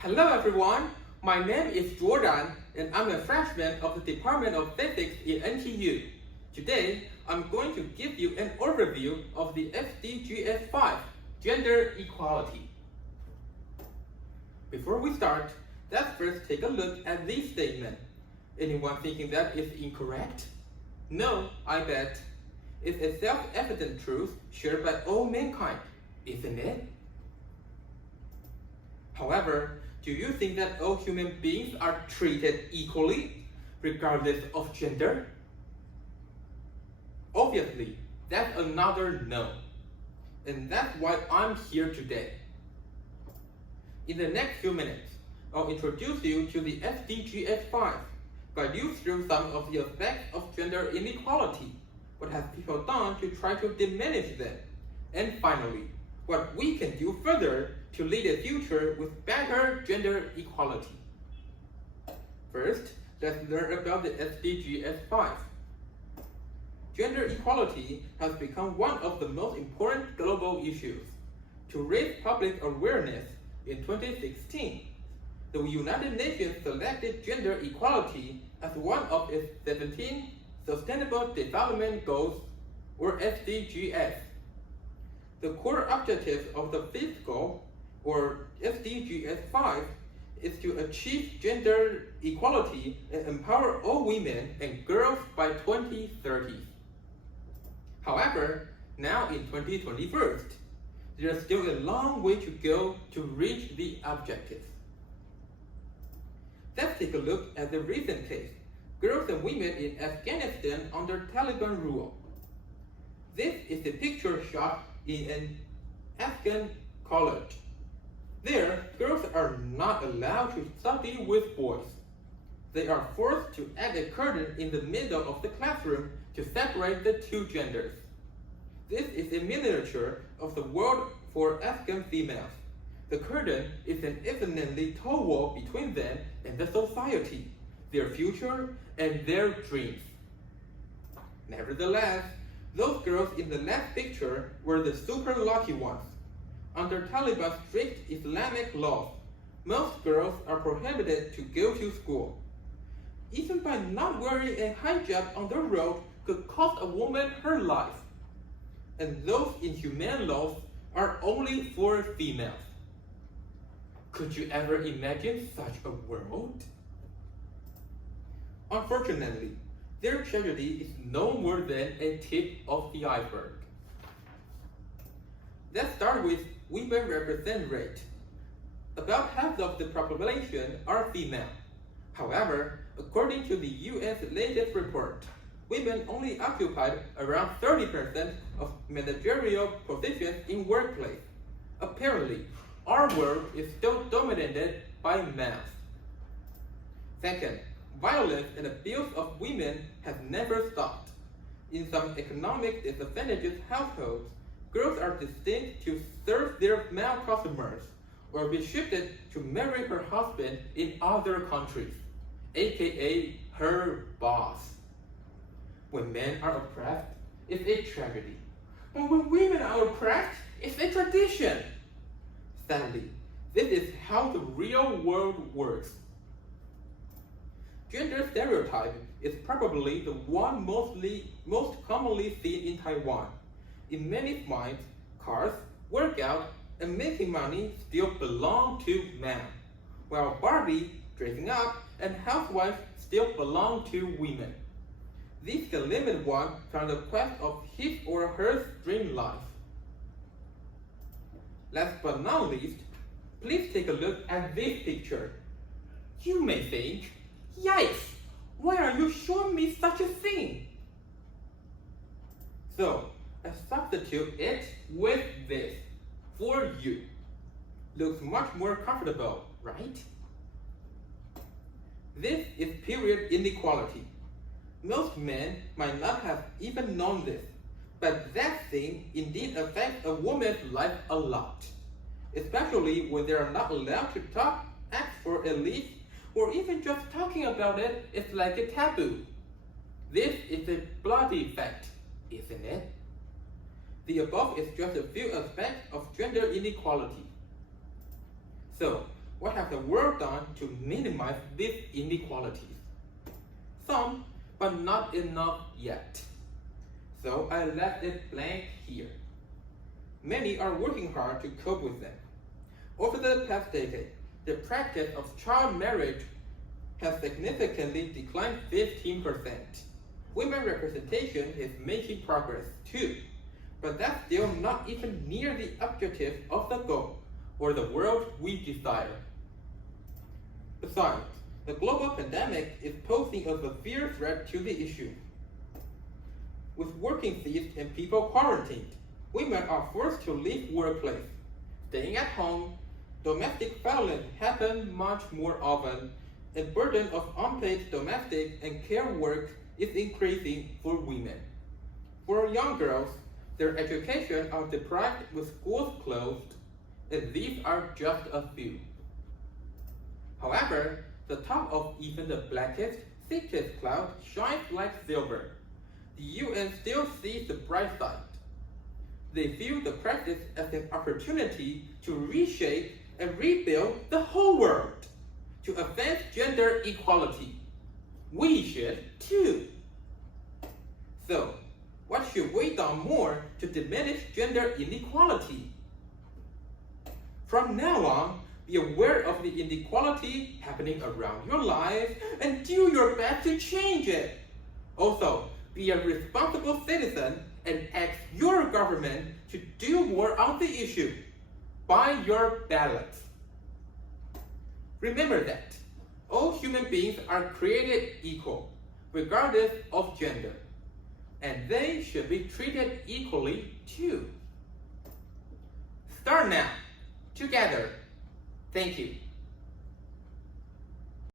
Hello everyone, my name is Jordan and I'm a freshman of the Department of Physics in NTU. Today, I'm going to give you an overview of the SDGS 5, Gender Equality. Before we start, let's first take a look at this statement. Anyone thinking that is incorrect? No, I bet. It's a self-evident truth shared by all mankind, isn't it? However, do you think that all human beings are treated equally, regardless of gender? Obviously, that's another no. And that's why I'm here today. In the next few minutes, I'll introduce you to the SDGS 5, guide you through some of the aspects of gender inequality, what have people done to try to diminish them, and finally, what we can do further to lead a future with better gender equality. First, let's learn about the SDGS 5. Gender equality has become one of the most important global issues. To raise public awareness, in 2016, the United Nations selected gender equality as one of its 17 Sustainable Development Goals, or SDGs. The core objective of the fifth goal, or SDGs 5, is to achieve gender equality and empower all women and girls by 2030. However, now in 2021, there's still a long way to go to reach the objective. Let's take a look at the recent case, girls and women in Afghanistan under Taliban rule. This is a picture shot in an Afghan college. There, girls are not allowed to study with boys. They are forced to add a curtain in the middle of the classroom to separate the two genders. This is a miniature of the world for Afghan females. The curtain is an infinitely tall wall between them and the society, their future, and their dreams. Nevertheless, those girls in the left picture were the super lucky ones. Under Taliban's strict Islamic laws, most girls are prohibited to go to school. Even by not wearing a hijab on the road could cost a woman her life. And those inhumane laws are only for females. Could you ever imagine such a world? Unfortunately, their tragedy is no more than a tip of the iceberg. Let's start with women represent rate. About half of the population are female. However, according to the UN's latest report, women only occupied around 30% of managerial positions in workplace. Apparently, our world is still dominated by males. Second, violence and abuse of women has never stopped. In some economic disadvantaged households, girls are destined to serve their male customers or be shifted to marry her husband in other countries, aka her boss. When men are oppressed, it's a tragedy. But when women are oppressed, it's a tradition. Sadly, this is how the real world works. Gender stereotype is probably the one most commonly seen in Taiwan. In many minds, cars, workout, and making money still belong to men, while Barbie, dressing up, and housewives still belong to women. This can limit one from the quest of his or her dream life. Last but not least, please take a look at this picture. You may think, yikes, why are you showing me such a thing? So, I substitute it with this for you. Looks much more comfortable, right? This is period inequality. Most men might not have even known this, but that thing indeed affects a woman's life a lot, especially when they are not allowed to talk, ask for a leave, or even just talking about it is like a taboo. This is a bloody fact, isn't it? The above is just a few aspects of gender inequality. So, what has the world done to minimize these inequalities? Some, but not enough yet. So I left it blank here. Many are working hard to cope with them. Over the past decade, the practice of child marriage has significantly declined 15%. Women representation is making progress too, but that's still not even near the objective of the goal or the world we desire. Besides, the global pandemic is posing a severe threat to the issue. With working ceased and people quarantined, women are forced to leave workplace. Staying at home, domestic violence happens much more often, and burden of unpaid domestic and care work is increasing for women. For young girls, their education are deprived with schools closed, and these are just a few. However, the top of even the blackest, thickest cloud shines like silver. The UN still sees the bright side. They view the crisis as an opportunity to reshape and rebuild the whole world, to advance gender equality. We should too. So, what should we do more to diminish gender inequality? From now on, be aware of the inequality happening around your life and do your best to change it. Also, be a responsible citizen and ask your government to do more on the issue. Buy your ballots. Remember that all human beings are created equal, regardless of gender, and they should be treated equally too. Start now, together. Thank you.